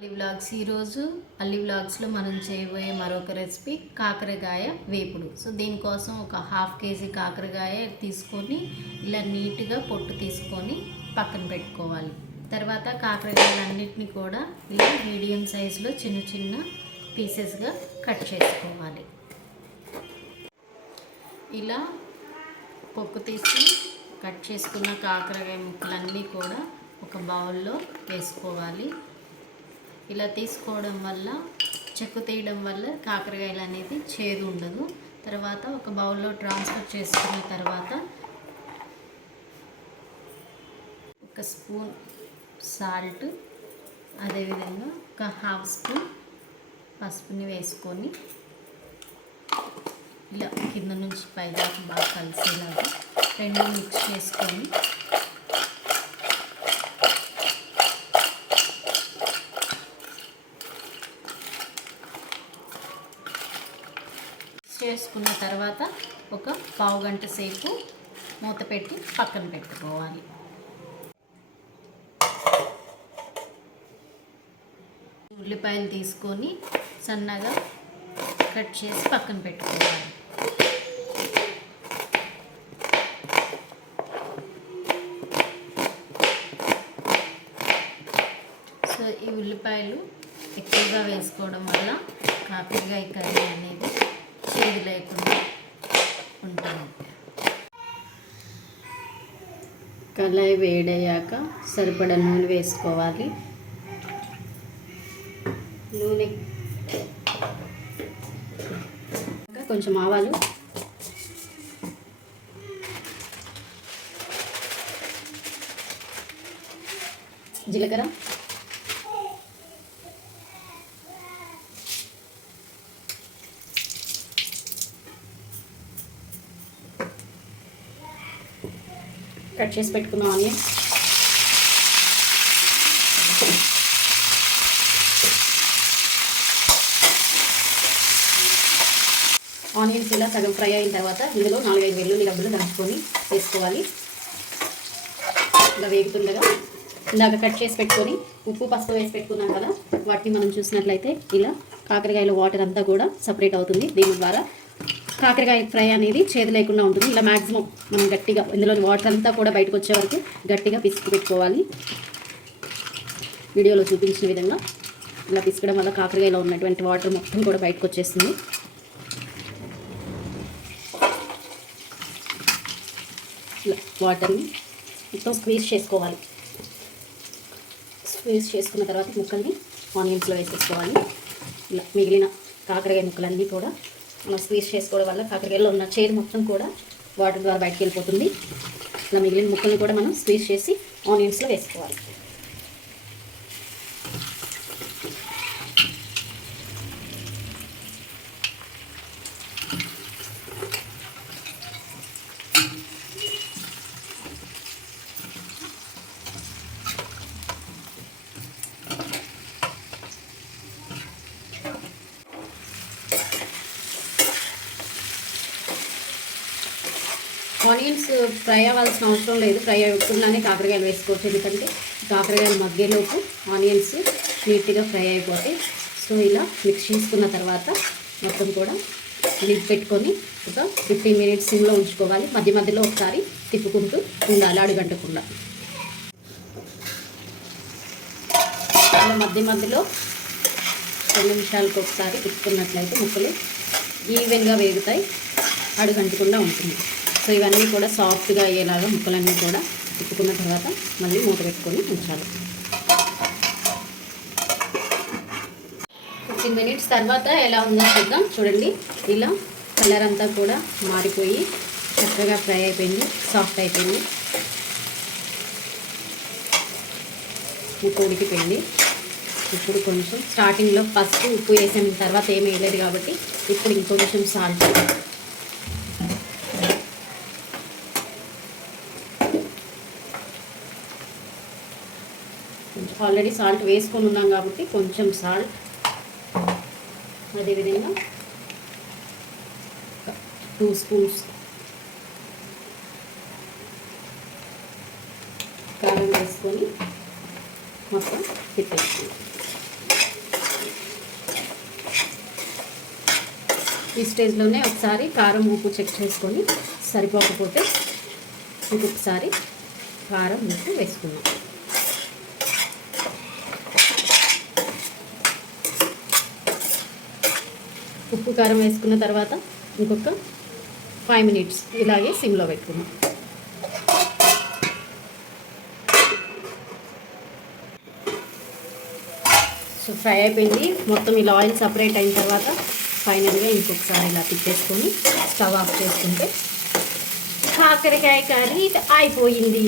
అల్లి వ్లాగ్స్ ఈరోజు అల్లి వ్లాగ్స్లో మనం చేయబోయే మరొక రెసిపీ కాకరకాయ వేపుడు. సో దీనికోసం ఒక హాఫ్ కేజీ కాకరకాయ తీసుకొని ఇలా నీట్గా పొట్టు తీసుకొని పక్కన పెట్టుకోవాలి. తర్వాత కాకరకాయలన్నిటిని కూడా ఇలా మీడియం సైజులో చిన్న చిన్న పీసెస్గా కట్ చేసుకోవాలి. ఇలా పొక్కు తీసి కట్ చేసుకున్న కాకరకాయ ముక్కలన్నీ కూడా ఒక బౌల్లో వేసుకోవాలి. ఇలా తీసుకోవడం వల్ల చెక్కు తీయడం వల్ల కాకరకాయలు అనేది చేదు ఉండదు. తర్వాత ఒక బౌల్లో ట్రాన్స్ఫర్ చేసుకున్న తర్వాత ఒక స్పూన్ సాల్ట్, అదేవిధంగా ఒక హాఫ్ స్పూన్ పసుపుని వేసుకొని ఇలా కింద నుంచి పైదాకా బాగా కలిసేలాగా రెండు మిక్స్ చేసుకొని చేసుకున్న తర్వాత ఒక పావు గంట సేపు మూత పెట్టి పక్కన పెట్టుకోవాలి. ఉల్లిపాయలు తీసుకొని సన్నగా కట్ చేసి పక్కన పెట్టుకోవాలి. సో ఈ ఉల్లిపాయలు ఎక్కువగా వేసుకోవడం వల్ల కాకరకాయ కర్రీ అనేది చేదు లేకుండా ఉంటుంది. కళాయి వేడయ్యాక సరిపడా నూనె వేసుకోవాలి. నూనె కొంచెం ఆవాలు, జీలకర్ర, కట్ చేసి పెట్టుకున్న ఆనియన్స్, ఆనియన్స్ ఇలా సగం ఫ్రై అయిన తర్వాత ఇందులో 4-5 వెల్లుల్లి గడ్డలు దంచుకొని వేసుకోవాలి. ఇలా వేగుతుండగా ఇందాక కట్ చేసి పెట్టుకొని ఉప్పు పసుపు వేసి పెట్టుకున్నాం కదా, వాటిని మనం చూసినట్లయితే ఇలా కాకరకాయలో వాటర్ అంతా కూడా సపరేట్ అవుతుంది. దీని ద్వారా కాకరకాయ ఫ్రై అనేది చేదు లేకుండా ఉంటుంది. ఇలా మ్యాక్సిమం మనం గట్టిగా ఇందులోని వాటర్ అంతా కూడా బయటకు వచ్చే వరకు గట్టిగా పిసికి పెట్టుకోవాలి. వీడియోలో చూపించిన విధంగా ఇలా పిసకడం వల్ల కాకరకాయలో ఉన్నటువంటి వాటర్ మొత్తం కూడా బయటకు వచ్చేస్తుంది. ఇలా వాటర్ని మొత్తం స్క్వీజ్ చేసుకోవాలి. స్క్వీజ్ చేసుకున్న తర్వాత ముక్కల్ని ఆనియన్స్లో వేసేసుకోవాలి. ఇలా మిగిలిన కాకరకాయ ముక్కలన్నీ కూడా మనం స్క్వీజ్ చేసుకోవడం వల్ల కాకరకాయలో ఉన్న చేదు మొత్తం కూడా వాటర్ ద్వారా బయటకు వెళ్ళిపోతుంది. ఇలా మిగిలిన ముక్కల్ని కూడా మనం స్క్వీజ్ చేసి ఆనియన్స్లో వేసుకోవాలి. ఆనియన్స్ ఫ్రై అవ్వాల్సిన అవసరం లేదు. ఫ్రై అవ్వకుండానే కాకరకాయలు వేసుకోవచ్చు. ఎందుకంటే కాకరకాయలు మగ్గేలోపు ఆనియన్స్ నీట్గా ఫ్రై అయిపోతాయి. సో ఇలా మిక్స్ చేసుకున్న తర్వాత మొత్తం కూడా లిడ్ పెట్టుకొని ఒక 15 మినిట్స్ సిమ్లో ఉంచుకోవాలి. మధ్య మధ్యలో ఒకసారి తిప్పుకుంటూ ఉండాలి అడుగంటకుండా. అలా మధ్య మధ్యలో 2 నిమిషాలకు ఒకసారి తిప్పుకున్నట్లయితే ముక్కలు ఈవెన్గా వేగుతాయి, అడుగంటకుండా ఉంటుంది. సో ఇవన్నీ కూడా సాఫ్ట్గా అయ్యేలాగా ముక్కలన్నీ కూడా తిప్పుకున్న తర్వాత మళ్ళీ మూత పెట్టుకొని ఉంచాలి. 15 మినిట్స్ తర్వాత ఎలా ఉందో చూద్దాం. చూడండి, ఇలా కలర్ అంతా కూడా మారిపోయి చక్కగా ఫ్రై అయిపోయింది, సాఫ్ట్ అయిపోయింది, ముక్క ఉడికిపోయింది. ఇప్పుడు కొంచెం స్టార్టింగ్లో పసుపు ఉప్పు వేసిన తర్వాత ఏమి వేయలేదు కాబట్టి ఇప్పుడు ఇంకొంచెం సాల్ట్, ఆల్రెడీ సాల్ట్ వేసుకొని ఉన్నాం కాబట్టి కొంచెం సాల్ట్, అదేవిధంగా 2 స్పూన్స్ కారం వేసుకొని మొత్తం తిప్పేసుకుంటాం. ఈ స్టేజ్లోనే ఒకసారి కారం ఉప్పు చెక్ చేసుకొని సరిపోకపోతే ఇంకొకసారి కారం ఉప్పు వేసుకున్నాం. ఉప్పు కారం వేసుకున్న తర్వాత ఇంకొక 5 మినిట్స్ ఇలాగే సిమ్లో పెట్టుకున్నాం. సో ఫ్రై అయిపోయింది. మొత్తం ఇలా ఆయిల్ సపరేట్ అయిన తర్వాత ఫైనల్గా ఇంకొకసారి ఇలా తిప్పేసుకొని స్టవ్ ఆఫ్ చేసుకుంటే కాకరకాయ కర్రీ అయిపోయింది.